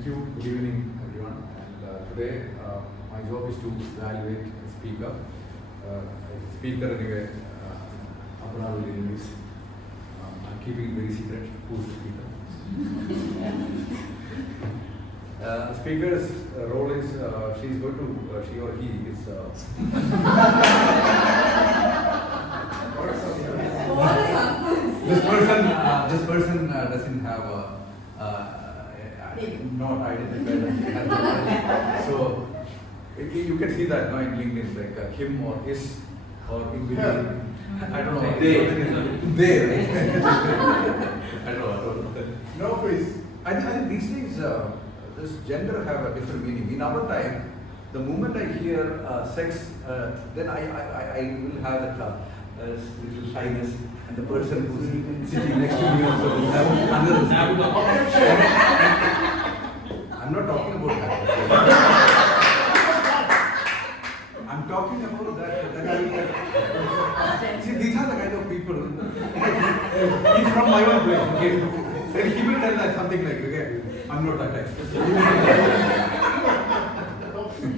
Thank you. Good evening, everyone. And today, my job is to evaluate a speaker. Speaker anyway, Abrar will release. I'm keeping it very secret. Who's the speaker? Speaker's role is she or he is. This person doesn't have not identified as he has. So you can see that now in LinkedIn, like him or his or in between. I don't know. They, right? I don't know. No, please. I think these days this gender have a different meaning. In our time, the moment I hear sex, then I will have that little shyness, and the person who's sitting next to me also will have another. I'm not talking about that. I'm talking about that. See, these are the kind of people. He's from my own place. Okay, and he will tell that something like, okay, I'm not that type.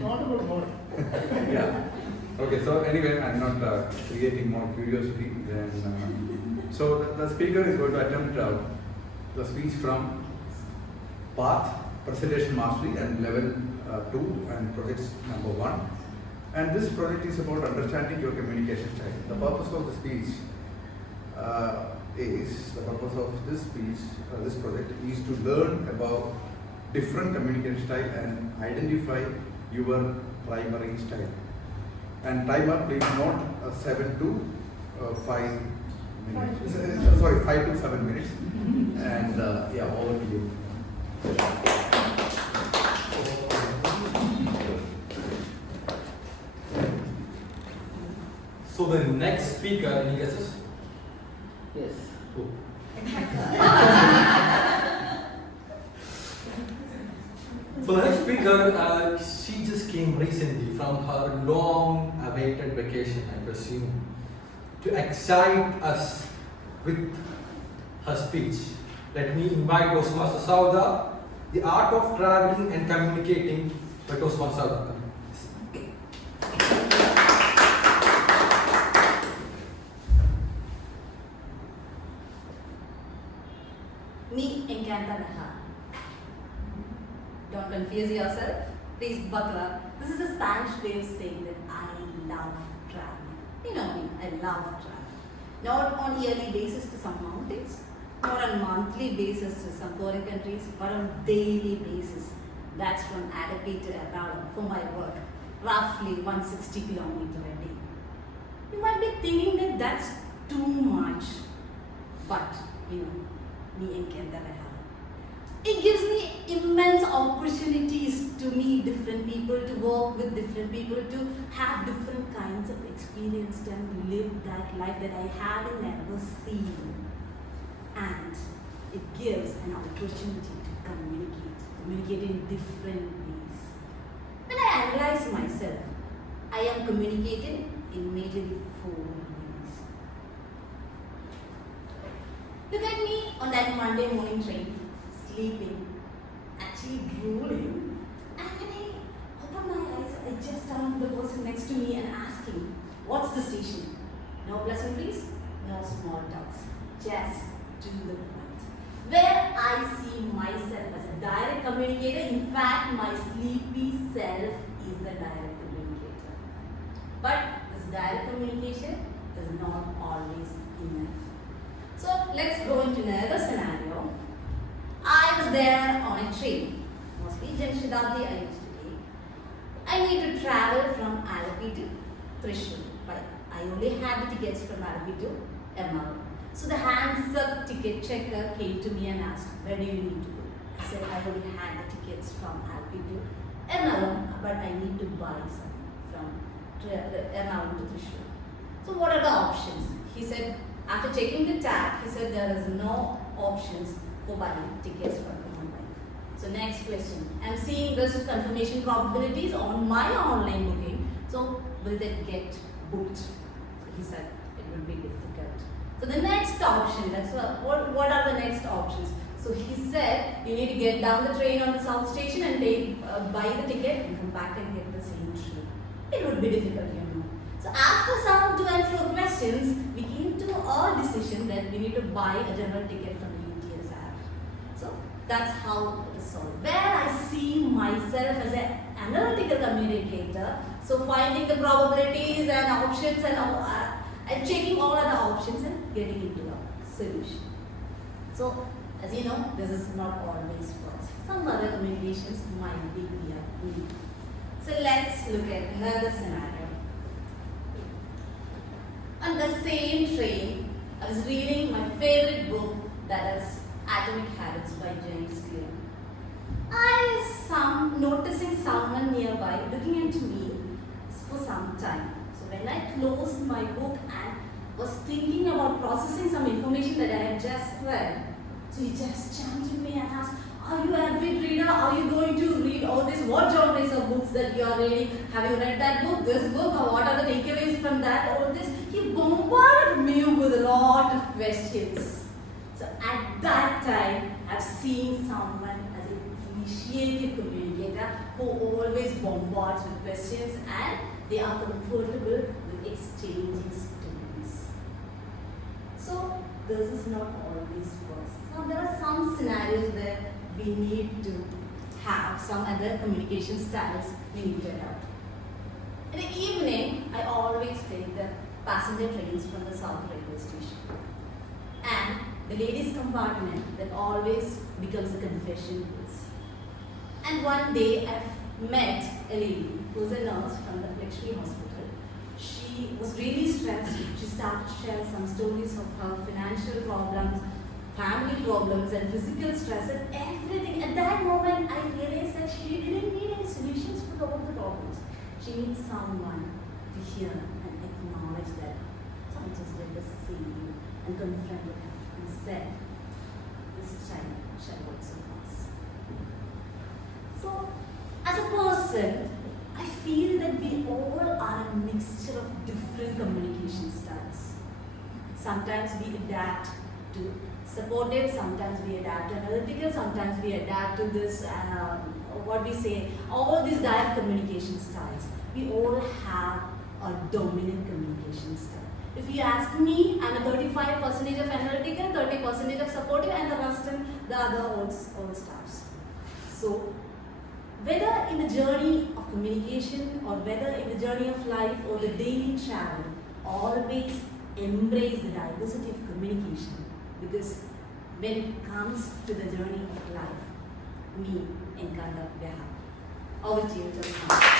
Not about more. Yeah. Okay. So anyway, I'm not creating more curiosity. Then, so the speaker is going to attempt the speech from Path, Presentation Mastery, and Level 2, and project number 1. And this project is about understanding your communication style. The purpose of the speech this project is to learn about different communication style and identify your primary style. And timer, please note 7 to 5 minutes. Sorry, 5 to 7 minutes. And yeah, over to you. So the next speaker, any guesses? Yes. Who? So the next speaker, she just came recently from her long-awaited vacation, I presume, to excite us with her speech. Let me invite Osman Suada, The Art of Traveling and Communicating by Osman Suada. Me encanta viajar. Don't confuse yourself. Please buckle up. This is a Spanish way of saying that I love traveling. You know me, I love traveling. Not on yearly basis to some mountains, not on monthly basis to some foreign countries, but on daily basis. That's from ATK to Suada for my work, roughly 160 kilometers a day. You might be thinking that that's too much, but you know, me encanta viajar. It gives me immense opportunities to meet different people, to work with different people, to have different kinds of experience and live that life that I haven't ever seen. And it gives an opportunity to communicate in different ways. When I analyze myself, I am communicating in majorly 4 ways. Look at me on that Monday morning train, sleeping, actually drooling, and when I open my eyes, I just turn to the person next to me and ask him, what's the station? No pleasantries, no small talks, just to the point. Where I see myself as a direct communicator, in fact, my sleepy self is the direct communicator. But this direct communication is not always enough. So let's go into another scenario. I was there on a train, mostly Janshadabdi I used to take. I need to travel from Alapi to Thrissur, but I only had the tickets from Alapi to Ernakulam. So the hands-up ticket checker came to me and asked, where do you need to go? I said, I only had the tickets from Alapi to Ernakulam, but I need to buy some from Ernakulam to Thrissur. So what are the options? He said, after checking the tag, he said there is no options for buying tickets from online. So next question. I'm seeing this confirmation probabilities on my online booking. So will that get booked? So he said it will be difficult. So the next option, that's what are the next options? So he said, you need to get down the train on the South Station and buy the ticket and come back and get the same train. It would be difficult, you know. So after some to and fro questions, we came to a decision that we need to buy a general ticket from the UTS app. So that's how it is solved. Where I see myself as an analytical communicator, so finding the probabilities and options and checking all other options and getting into a solution. So as you know, this is not always works. Some other communications might be clear. So let's look at another scenario. On the same train, I was reading my favorite book, that is Atomic Habits by James Clear. I was noticing someone nearby looking into me for some time. So when I closed my book and was thinking about processing some information that I had just read, so he just jumped to me and asked, are you an avid reader? Are you going to read all this? What genres of books that you are reading? Have you read that book, this book, or what are the takeaways from that, all this? He bombarded me with a lot of questions. So at that time, I've seen someone as an initiative communicator who always bombards with questions and they are comfortable with exchanging stories. So this is not always works. Now there are some scenarios where we need to have some other communication styles we need to adopt. In the evening, I always take the passenger trains from the South Railway Station. And the ladies' compartment that always becomes a confession booth. And one day I've met a lady who's a nurse from the Lakshmi Hospital. She was really stressed. She started to share some stories of her financial problems, family problems and physical stress and everything. At that moment, I realized that she didn't need any solutions for all the problems. She needs someone to hear and acknowledge that. So I just did the same and confronted her and said, this child shall also pass. So, as a person, I feel that we all are a mixture of different communication styles. Sometimes we adapt to supportive, sometimes we adapt to analytical, sometimes we adapt to this, what we say, all these direct communication styles. We all have a dominant communication style. If you ask me, I'm a 35% of analytical, 30% of supportive, and the rest in the other all staffs. So, whether in the journey of communication or whether in the journey of life or the daily travel, always embrace the diversity of communication, because when it comes to the journey of life, me and Kanda, we are happy. Over to you, Joshua.